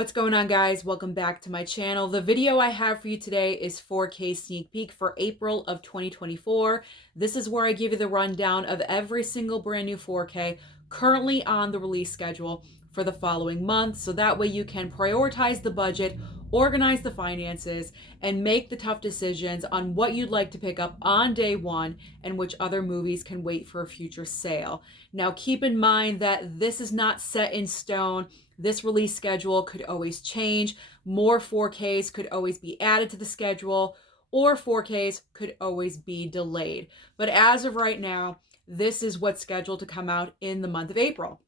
What's going on, guys? Welcome back to my channel. The video I have for you today is 4K sneak peek for April of 2024. This is where I give you the rundown of every single brand new 4K currently on the release schedule for the following month, so that way you can prioritize the budget, organize the finances, and make the tough decisions on what you'd like to pick up on day one and which other movies can wait for a future sale. Now, keep in mind that this is not set in stone. This release schedule could always change. More 4Ks could always be added to the schedule, or 4Ks could always be delayed. But as of right now, this is what's scheduled to come out in the month of April.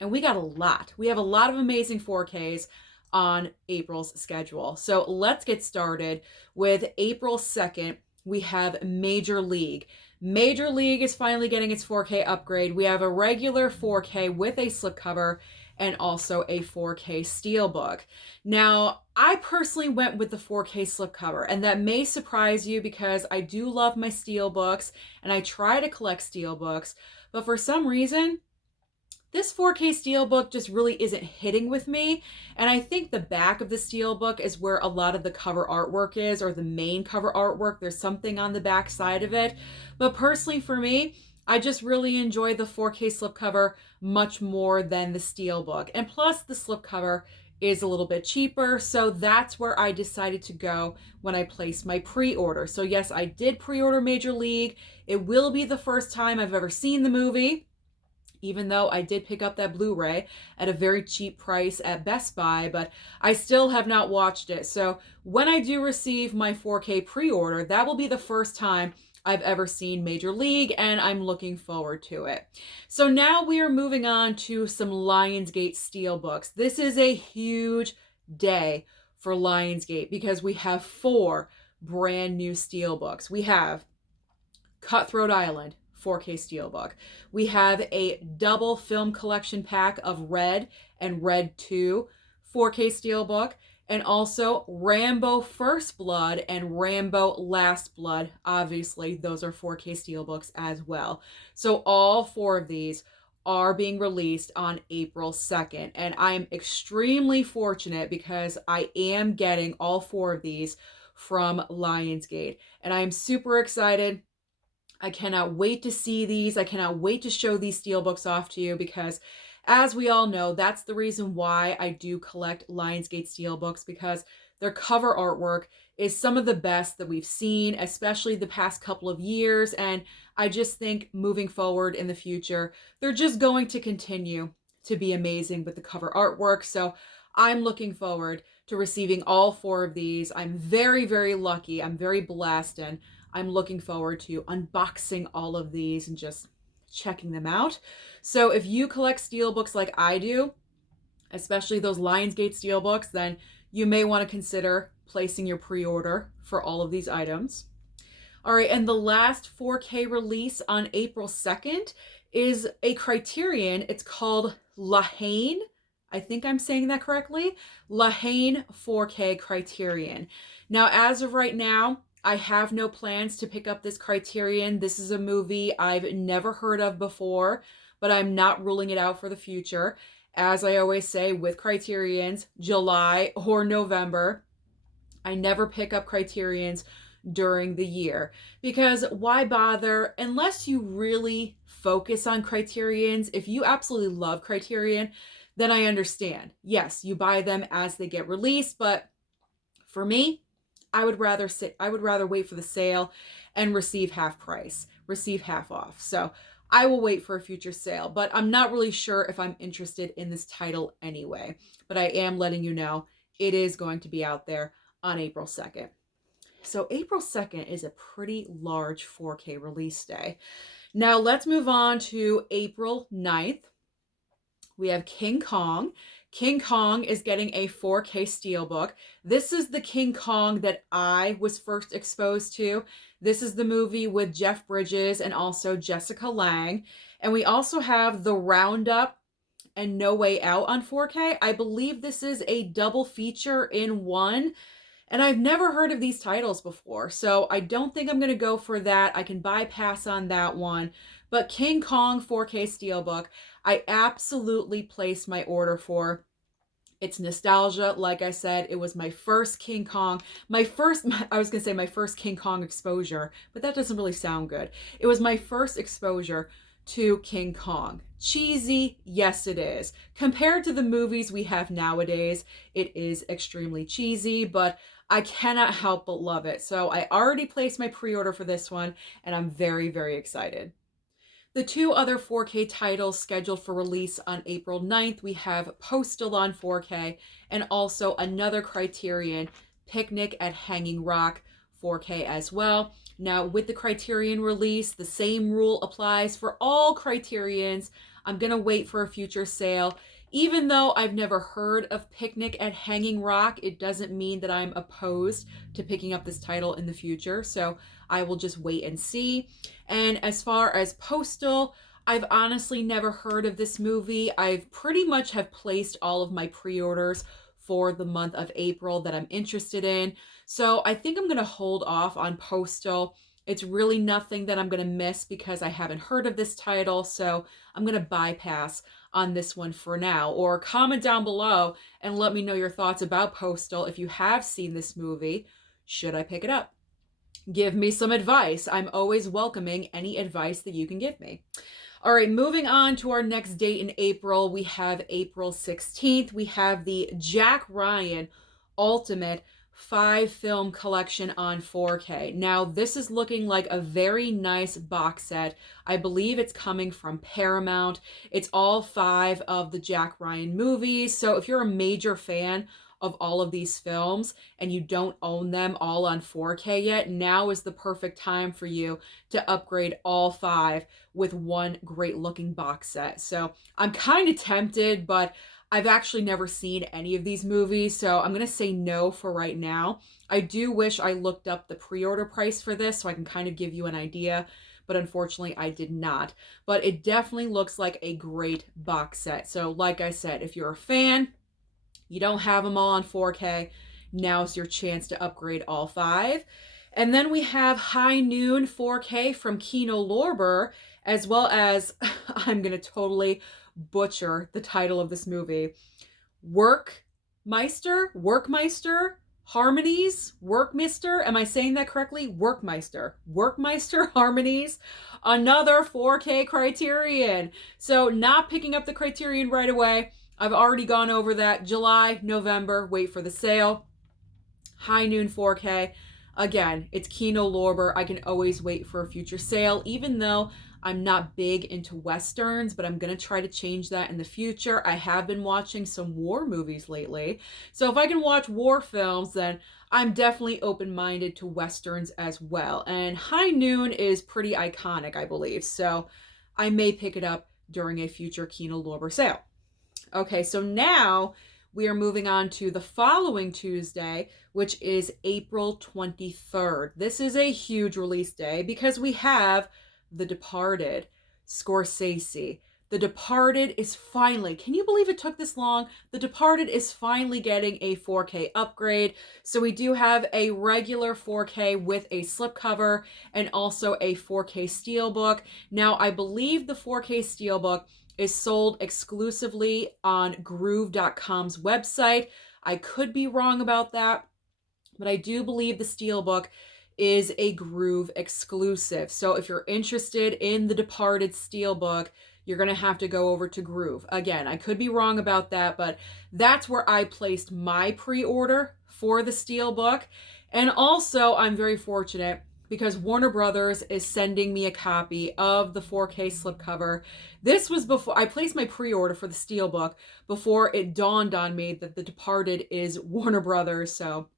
And we got a lot. We have a lot of amazing 4Ks on April's schedule. So let's get started with April 2nd. We have Major League. Major League is finally getting its 4K upgrade. We have a regular 4K with a slipcover and also a 4K steelbook. Now, I personally went with the 4K slipcover, and that may surprise you because I do love my steelbooks and I try to collect steelbooks, but for some reason, this 4K steelbook just really isn't hitting with me, and I think the back of the steelbook is where a lot of the cover artwork is, or the main cover artwork. There's something on the back side of it, but personally for me, I just really enjoy the 4K slipcover much more than the steelbook, and plus the slipcover is a little bit cheaper, so that's where I decided to go when I placed my pre-order. So yes, I did pre-order Major League. It will be the first time I've ever seen the movie, even though I did pick up that Blu-ray at a very cheap price at Best Buy, but I still have not watched it. So when I do receive my 4K pre-order, that will be the first time I've ever seen Major League, and I'm looking forward to it. So now we are moving on to some Lionsgate Steelbooks. This is a huge day for Lionsgate because we have 4 brand new Steelbooks. We have Cutthroat Island, 4K Steelbook. We have a double film collection pack of Red and Red 2 4K Steelbook, and also Rambo First Blood and Rambo Last Blood. Obviously, those are 4K Steelbooks as well. So all 4 of these are being released on April 2nd, and I'm extremely fortunate because I am getting all 4 of these from Lionsgate, and I'm super excited. I cannot wait to see these. I cannot wait to show these steelbooks off to you because, as we all know, that's the reason why I do collect Lionsgate steelbooks, because their cover artwork is some of the best that we've seen, especially the past couple of years. And I just think moving forward in the future, they're just going to continue to be amazing with the cover artwork. So I'm looking forward to receiving all 4 of these. I'm very, very lucky. I'm very blessed, and I'm looking forward to unboxing all of these and just checking them out. So if you collect steelbooks like I do, especially those Lionsgate steelbooks, then you may want to consider placing your pre-order for all of these items. All right, and the last 4K release on April 2nd is a Criterion. It's called Haine. I think I'm saying that correctly. Haine 4K Criterion. Now, as of right now, I have no plans to pick up this Criterion. This is a movie I've never heard of before, but I'm not ruling it out for the future. As I always say with Criterions, July or November, I never pick up Criterions during the year, because why bother unless you really focus on Criterions? If you absolutely love Criterion, then I understand. Yes, you buy them as they get released, but for me, I would rather wait for the sale and receive half price, receive half off. So I will wait for a future sale, but I'm not really sure if I'm interested in this title anyway. But I am letting you know it is going to be out there on April 2nd. So April 2nd is a pretty large 4K release day. Now let's move on to April 9th. We have King Kong. King Kong is getting a 4K steelbook. This is the King Kong that I was first exposed to. This is the movie with Jeff Bridges and also Jessica Lange. And we also have the RoundUp and No Way Out on 4K. I believe this is a double feature in one. And I've never heard of these titles before, so I don't think I'm going to go for that. I can bypass on that one. But King Kong 4K Steelbook, I absolutely placed my order for. It's nostalgia. Like I said, it was my first King Kong, I was going to say my first King Kong exposure, but that doesn't really sound good. It was my first exposure to King Kong. Cheesy, yes it is. Compared to the movies we have nowadays, it is extremely cheesy, but I cannot help but love it. So I already placed my pre-order for this one, and I'm very, very excited. The two other 4K titles scheduled for release on April 9th, we have Postal on 4K and also another Criterion, Picnic at Hanging Rock 4K as well. Now, with the Criterion release, the same rule applies for all Criterions. I'm going to wait for a future sale. Even though I've never heard of Picnic at Hanging Rock, it doesn't mean that I'm opposed to picking up this title in the future. So I will just wait and see. And as far as Postal, I've honestly never heard of this movie. I've pretty much have placed all of my pre-orders for the month of April that I'm interested in. So I think I'm going to hold off on Postal. It's really nothing that I'm going to miss because I haven't heard of this title. So I'm going to bypass on this one for now. Or comment down below and let me know your thoughts about Postal if you have seen this movie. Should I pick it up? Give me some advice. I'm always welcoming any advice that you can give me. All right, moving on to our next date in April. We have April 16th. We have the Jack Ryan Ultimate 5-film collection on 4K. Now, this is looking like a very nice box set. I believe it's coming from Paramount. It's all 5 of the Jack Ryan movies. So if you're a major fan of all of these films and you don't own them all on 4K yet, now is the perfect time for you to upgrade all 5 with one great looking box set. So I'm kind of tempted, but I've actually never seen any of these movies, so I'm going to say no for right now. I do wish I looked up the pre-order price for this so I can kind of give you an idea, but unfortunately I did not. But it definitely looks like a great box set. So like I said, if you're a fan, you don't have them all on 4K, now's your chance to upgrade all 5. And then we have High Noon 4K from Kino Lorber, as well as, I'm going to totally butcher the title of this movie, Werckmeister Harmonies, Werckmeister, am I saying that correctly? Werckmeister Harmonies, another 4K Criterion. So not picking up the Criterion right away. I've already gone over that. July, November, wait for the sale. High Noon 4K. Again, it's Kino Lorber. I can always wait for a future sale, even though I'm not big into Westerns, but I'm going to try to change that in the future. I have been watching some war movies lately. So if I can watch war films, then I'm definitely open-minded to Westerns as well. And High Noon is pretty iconic, I believe. So I may pick it up during a future Kino Lorber sale. Okay, so now we are moving on to the following Tuesday, which is April 23rd. This is a huge release day because we have The Departed, Scorsese. The Departed is finally, can you believe it took this long? The Departed is finally getting a 4K upgrade. So we do have a regular 4K with a slipcover and also a 4K steelbook. Now, I believe the 4K steelbook is sold exclusively on groove.com's website. I could be wrong about that, but I do believe the steelbook is a Groove exclusive. So if you're interested in the Departed steelbook, you're going to have to go over to Groove. Again, I could be wrong about that, but that's where I placed my pre-order for the steelbook. And also, I'm very fortunate because Warner Brothers is sending me a copy of the 4K slipcover. This was before I placed my pre-order for the steelbook, before it dawned on me that The Departed is Warner Brothers, so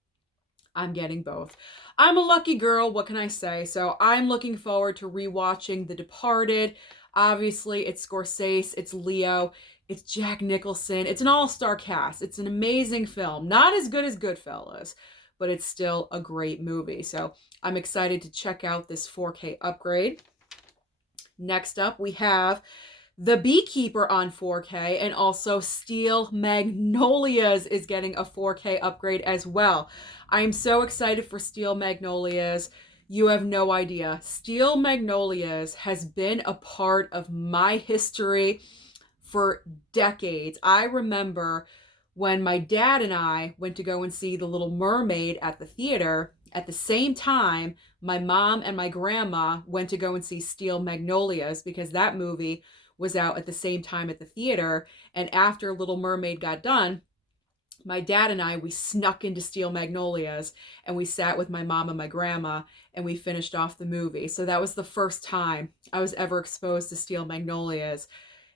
I'm getting both. I'm a lucky girl, what can I say? So I'm looking forward to rewatching The Departed. Obviously, it's Scorsese, it's Leo, it's Jack Nicholson. It's an all-star cast. It's an amazing film. Not as good as Goodfellas, but it's still a great movie. So I'm excited to check out this 4K upgrade. Next up, we have The Beekeeper on 4K, and also Steel Magnolias is getting a 4K upgrade as well. I'm so excited for Steel Magnolias. You have no idea. Steel Magnolias has been a part of my history for decades. I remember when my dad and I went to go and see The Little Mermaid at the theater, at the same time, my mom and my grandma went to go and see Steel Magnolias, because that movie was out at the same time at the theater. And after Little Mermaid got done, my dad and I, we snuck into Steel Magnolias, and we sat with my mom and my grandma, and we finished off the movie. So that was the first time I was ever exposed to Steel Magnolias.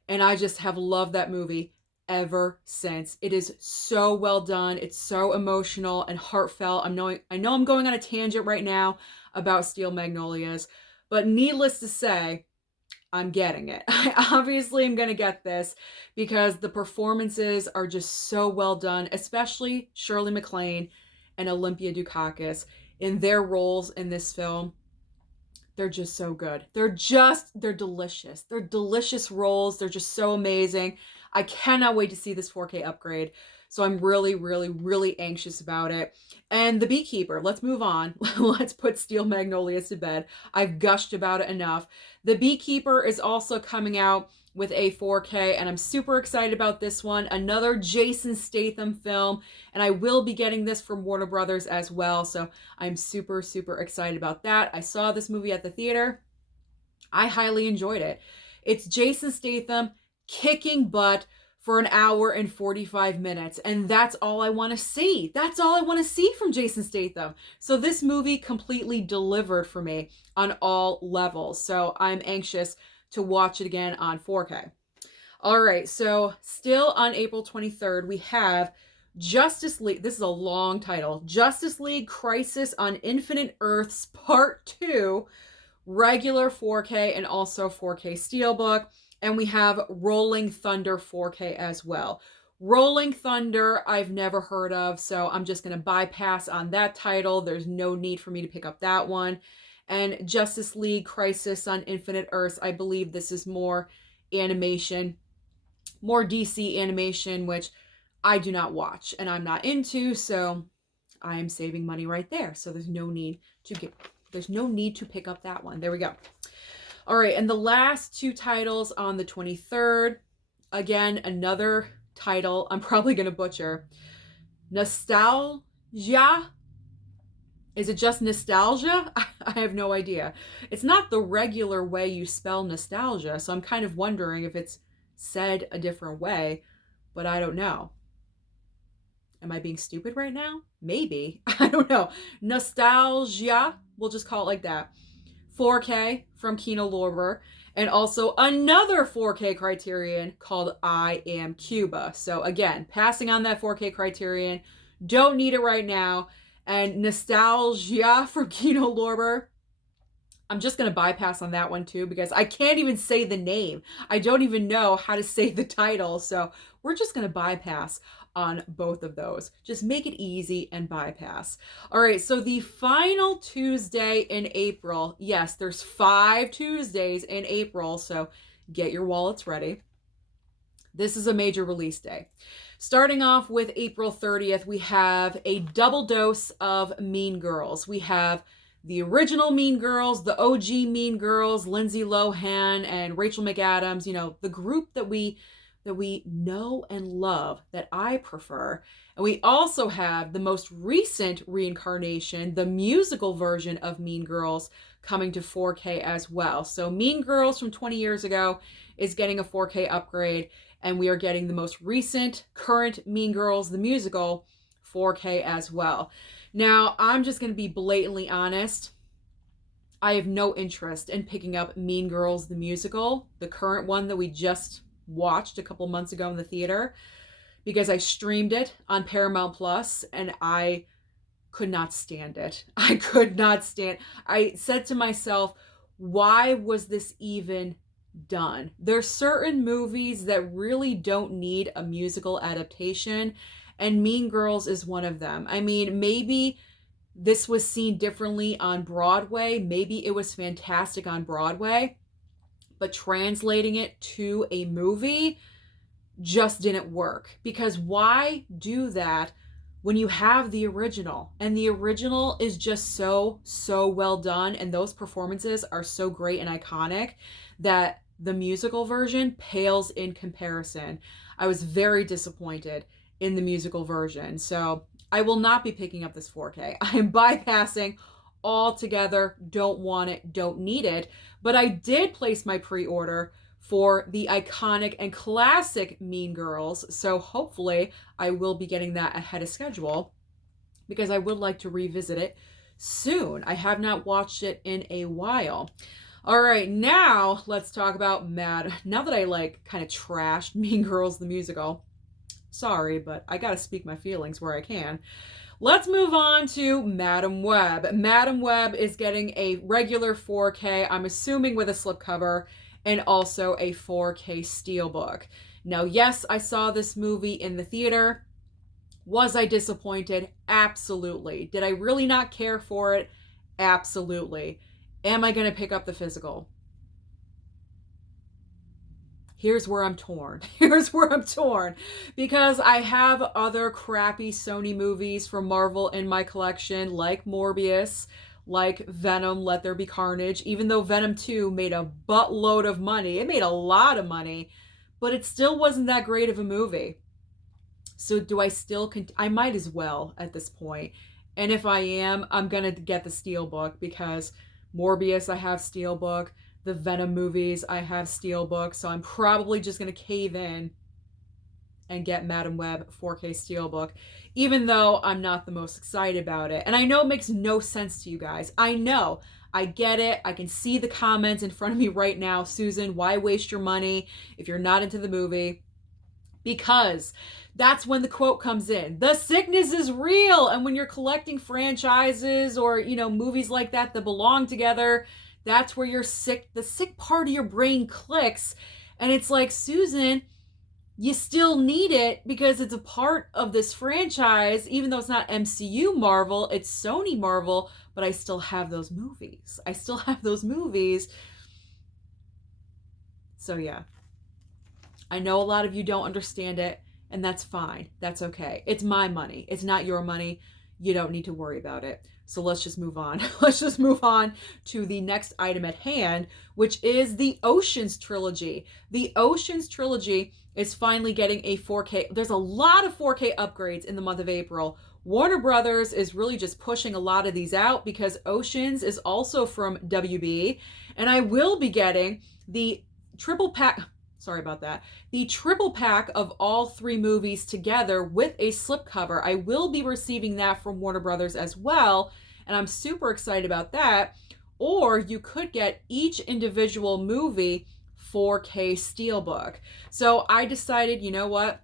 And I just have loved that movie ever since. It is so well done. It's so emotional and heartfelt. I know I'm going on a tangent right now about Steel Magnolias, but needless to say, I'm getting it. I obviously am going to get this because the performances are just so well done, especially Shirley MacLaine and Olympia Dukakis in their roles in this film. They're just so good. They're delicious. They're delicious roles. They're just so amazing. I cannot wait to see this 4K upgrade. So I'm really, really, really anxious about it. And The Beekeeper, let's move on. Let's put Steel Magnolias to bed. I've gushed about it enough. The Beekeeper is also coming out with a 4K, and I'm super excited about this one. Another Jason Statham film, and I will be getting this from Warner Brothers as well, so I'm super, super excited about that. I saw this movie at the theater. I highly enjoyed it. It's Jason Statham kicking butt for 1 hour and 45 minutes, and that's all I want to see. That's all I want to see from Jason Statham. So this movie completely delivered for me on all levels, so I'm anxious to watch it again on 4K. All right, so still on April 23rd, we have Justice League. This is a long title. Justice League Crisis on Infinite Earths Part 2, regular 4K and also 4K Steelbook. And we have Rolling Thunder 4K as well. Rolling Thunder, I've never heard of, so I'm just going to bypass on that title. There's no need for me to pick up that one. And Justice League Crisis on Infinite Earths, I believe this is more animation, more DC animation, which I do not watch and I'm not into, so I am saving money right there. So there's no need to pick up that one. There we go. All right, and the last two titles on the 23rd, again, another title I'm probably going to butcher. Nostalghia? Is it just nostalgia? I have no idea. It's not the regular way you spell nostalgia, so I'm kind of wondering if it's said a different way, but I don't know. Am I being stupid right now? Maybe. I don't know. Nostalghia, we'll just call it like that. 4K from Kino Lorber, and also another 4K Criterion called I Am Cuba. So again, passing on that 4K Criterion, don't need it right now. And Nostalghia from Kino Lorber, I'm just going to bypass on that one too because I can't even say the name. I don't even know how to say the title, so we're just going to bypass on both of those. Just make it easy and bypass. All right, so the final Tuesday in April. Yes, there's 5 Tuesdays in April, so get your wallets ready. This is a major release day. Starting off with April 30th, we have a double dose of Mean Girls. We have the original Mean Girls, the OG Mean Girls, Lindsay Lohan and Rachel McAdams, you know, the group that we know and love, that I prefer. And we also have the most recent reincarnation, the musical version of Mean Girls, coming to 4K as well. So Mean Girls from 20 years ago is getting a 4K upgrade, and we are getting the most recent, current Mean Girls, the musical, 4K as well. Now, I'm just going to be blatantly honest. I have no interest in picking up Mean Girls, the musical, the current one that we just watched a couple months ago in the theater, because I streamed it on Paramount Plus and I could not stand it. I could not stand. I said to myself, why was this even done? There's certain movies that really don't need a musical adaptation, and Mean Girls is one of them. I mean, maybe this was seen differently on Broadway. Maybe it was fantastic on Broadway, but translating it to a movie just didn't work. Because why do that when you have the original? And the original is just so well done, and those performances are so great and iconic that the musical version pales in comparison. I was very disappointed in the musical version. So I will not be picking up this 4K. I am bypassing altogether. Don't want it, don't need it. But I did place my pre-order for the iconic and classic Mean Girls. So hopefully I will be getting that ahead of schedule because I would like to revisit it soon. I have not watched it in a while. All right, now let's talk about now that I like kind of trashed Mean Girls the musical. Sorry, but I gotta speak my feelings where I can. Let's move on to Madam Web. Madam Web is getting a regular 4K, I'm assuming with a slipcover, and also a 4K steelbook. Now, yes, I saw this movie in the theater. Was I disappointed? Absolutely. Did I really not care for it? Absolutely. Am I going to pick up the physical? Here's where I'm torn. Here's where I'm torn. Because I have other crappy Sony movies from Marvel in my collection, like Morbius, like Venom, Let There Be Carnage. Even though Venom 2 made a buttload of money. It made a lot of money. But it still wasn't that great of a movie. So do I still... I might as well at this point. And if I am, I'm going to get the Steelbook because Morbius, I have Steelbook. The Venom movies, I have Steelbook, so I'm probably just going to cave in and get Madam Web 4K Steelbook, even though I'm not the most excited about it. And I know it makes no sense to you guys. I know. I get it. I can see the comments in front of me right now. Susan, why waste your money if you're not into the movie? Because that's when the quote comes in. The sickness is real. And when you're collecting franchises or, movies like that belong together, that's where you're sick. The sick part of your brain clicks. And it's like, Susan, you still need it because it's a part of this franchise, even though it's not MCU Marvel, it's Sony Marvel, but I still have those movies. I still have those movies. So yeah, I know a lot of you don't understand it, and that's fine. That's okay. It's my money. It's not your money. You don't need to worry about it. So let's just move on. Let's just move on to the next item at hand, which is the Oceans Trilogy. The Oceans Trilogy is finally getting a 4K. There's a lot of 4K upgrades in the month of April. Warner Brothers is really just pushing a lot of these out because Oceans is also from WB. And I will be getting the triple pack... Sorry about that. The triple pack of all 3 movies together with a slipcover. I will be receiving that from Warner Brothers as well, and I'm super excited about that. Or you could get each individual movie 4K Steelbook. So I decided, you know what?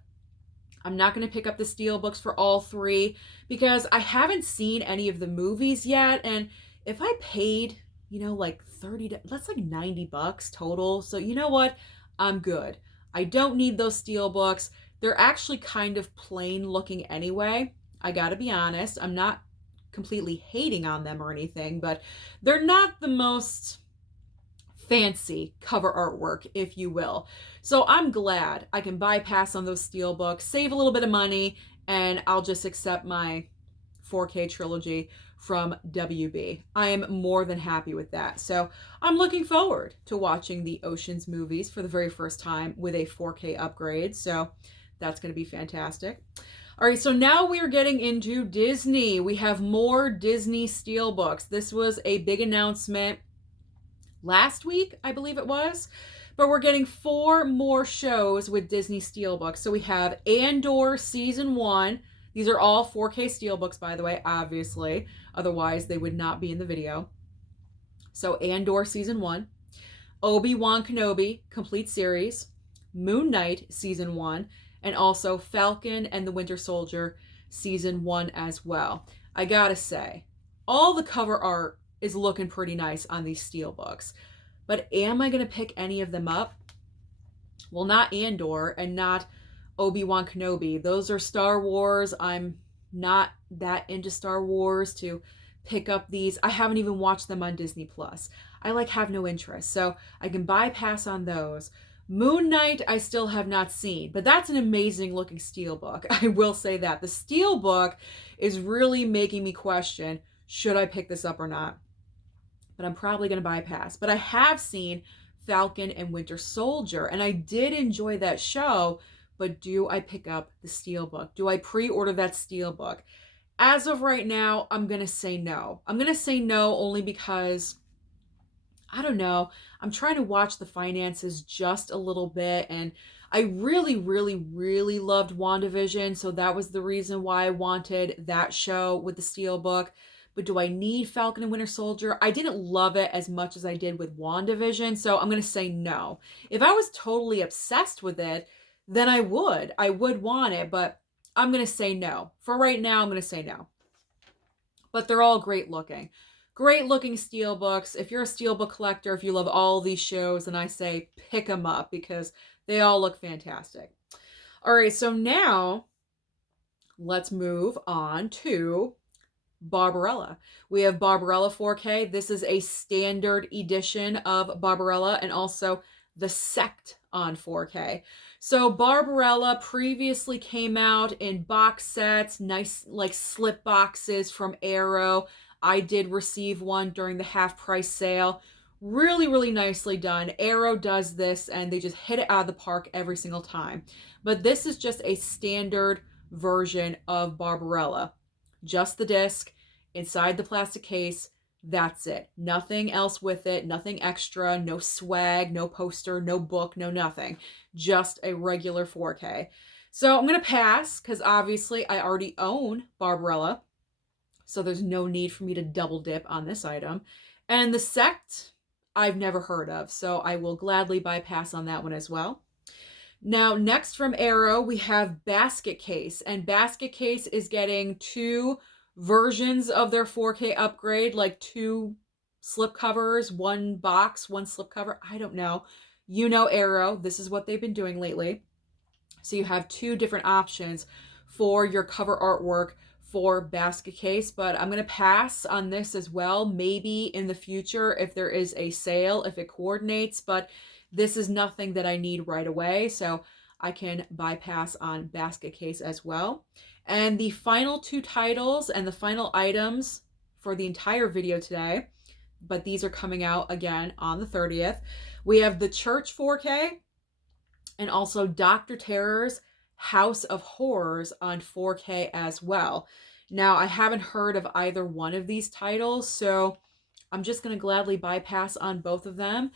I'm not going to pick up the Steelbooks for all 3 because I haven't seen any of the movies yet, and if I paid, like that's like $90 total. So you know what? I'm good. I don't need those Steelbooks. They're actually kind of plain looking anyway. I gotta be honest. I'm not completely hating on them or anything, but they're not the most fancy cover artwork, if you will. So I'm glad I can bypass on those Steelbooks, save a little bit of money, and I'll just accept my 4K trilogy from WB. I am more than happy with that. So I'm looking forward to watching the Oceans movies for the very first time with a 4K upgrade. So that's going to be fantastic. All right, so now we are getting into Disney. We have more Disney Steelbooks. This was a big announcement last week, I believe it was. But we're getting 4 more shows with Disney Steelbooks. So we have Andor Season 1. These are all 4K Steelbooks, by the way, obviously. Otherwise, they would not be in the video. So Andor Season 1. Obi Wan Kenobi Complete Series. Moon Knight Season 1. And also Falcon and the Winter Soldier Season 1 as well. I gotta say, all the cover art is looking pretty nice on these Steelbooks. But am I going to pick any of them up? Well, not Andor and not Obi Wan Kenobi. Those are Star Wars. I'm not that into Star Wars to pick up these. I haven't even watched them on Disney Plus. I have no interest, so I can bypass on those. Moon Knight I still have not seen, but that's an amazing looking Steelbook. I will say that. The Steelbook is really making me question, should I pick this up or not? But I'm probably going to bypass. But I have seen Falcon and Winter Soldier, and I did enjoy that show, but do I pick up the Steelbook? Do I pre-order that Steelbook? As of right now, I'm going to say no. I'm going to say no only because, I don't know, I'm trying to watch the finances just a little bit, and I really, really, really loved WandaVision, so that was the reason why I wanted that show with the Steelbook. But do I need Falcon and Winter Soldier? I didn't love it as much as I did with WandaVision, so I'm going to say no. If I was totally obsessed with it, then I would. I would want it, but I'm going to say no. For right now, I'm going to say no. But they're all great looking. Great looking Steelbooks. If you're a Steelbook collector, if you love all these shows, then I say pick them up because they all look fantastic. All right, so now let's move on to Barbarella. We have Barbarella 4K. This is a standard edition of Barbarella and also the Sect on 4K. So Barbarella previously came out in box sets, nice like slip boxes from Arrow. I did receive one during the half price sale. Really, really nicely done. Arrow does this and they just hit it out of the park every single time. But this is just a standard version of Barbarella. Just the disc inside the plastic case. That's it. Nothing else with it. Nothing extra. No swag, no poster, no book, no nothing. Just a regular 4K. So I'm going to pass because obviously I already own Barbarella. So there's no need for me to double dip on this item. And the Sect, I've never heard of. So I will gladly bypass on that one as well. Now, next from Arrow, we have Basket Case. And Basket Case is getting two versions of their 4K upgrade, like two slipcovers, one box, one slipcover. I don't know. You know Arrow. This is what they've been doing lately. So you have two different options for your cover artwork for Basket Case, but I'm going to pass on this as well. Maybe in the future if there is a sale, if it coordinates, but this is nothing that I need right away, so I can bypass on Basket Case as well. And the final two titles and the final items for the entire video today, but these are coming out again on the 30th. We have The Church 4K and also Dr. Terror's House of Horrors on 4K as well. Now, I haven't heard of either one of these titles, so I'm just going to gladly bypass on both of them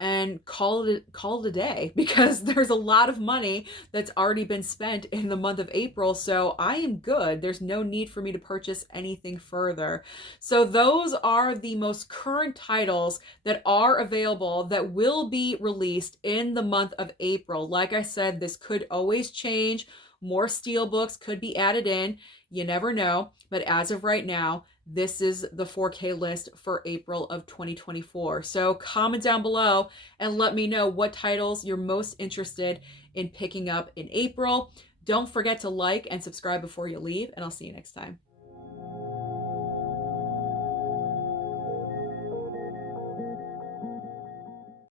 and call it a day because there's a lot of money that's already been spent in the month of April, so I am good. There's no need for me to purchase anything further. So those are the most current titles that are available that will be released in the month of April. Like I said, this could always change. More Steelbooks could be added in. You never know. But as of right now, this is the 4K list for April of 2024. So comment down below and let me know what titles you're most interested in picking up in April. Don't forget to like and subscribe before you leave, and I'll see you next time.